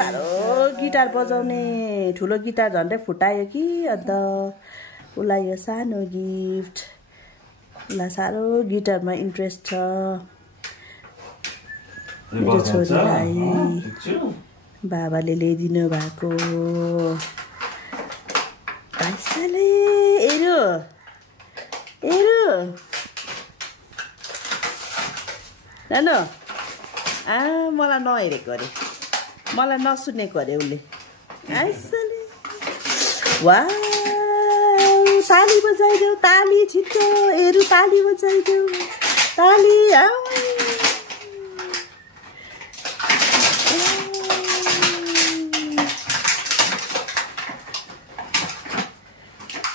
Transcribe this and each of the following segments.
साह्रो गिटार बजाउने ठुलो गिटार झन्डै फुटायो कि अन्त उसलाई यो सानो गिफ्ट उसलाई साह्रो गिटारमा इन्ट्रेस्ट छ मेरो छोरीलाई बाबाले ल्याइदिनु भएको भाइसाले हेर्यो नानु मलाई नहेरेको अरे मलाई नसुनेको अरे उसले आइसले वाउ ताली बजाइदेऊ ताली छिटो हेरु ताली बजाइदेऊ ताली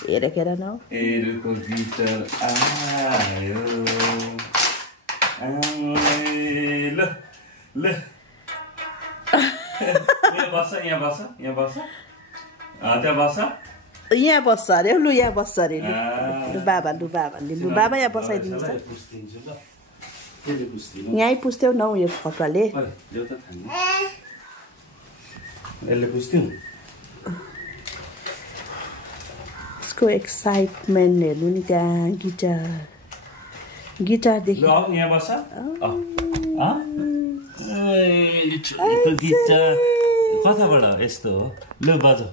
हेर न हेरुको गिटार आयो ल ल यहाँ बस त्यहाँ बस यहाँ बस्छ अरे लु यहाँ बस्छ अरे लु बाबा यहाँ बसाइदिनुहोस् त यहीँ पुस्थ्यौ न यो फटुवाले उसको एक्साइटमेन्ट हेर्नु नि त्यहाँ गिटार देखि यहाँ बस गिटार कताबाट यस्तो हो लु बजाऊ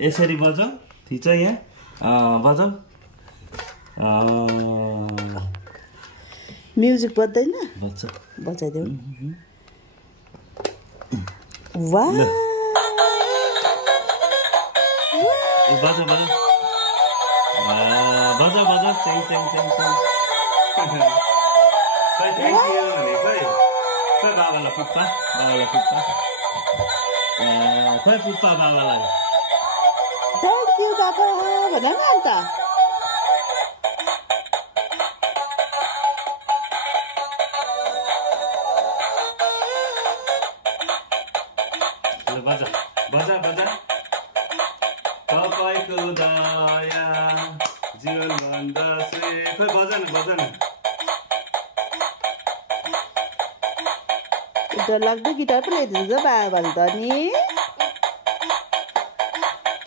यसरी बजाऊ थिच यहाँ बजाऊ म्युजिक बज्दैन बजाइदेऊ वाह बजाऊ चेङ खै थ्याङ्क यू भने खै बाबालाई पुप्पा खै पुप्पा बाबालाई थ्याङ्क यू बाबा भन न अन्त बजा तपाईँको दया जीवन भन्दा खै बजा न डर लाग्दो गिटार पो ल्याइदिन्छ बाबाले त नि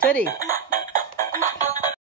छोरी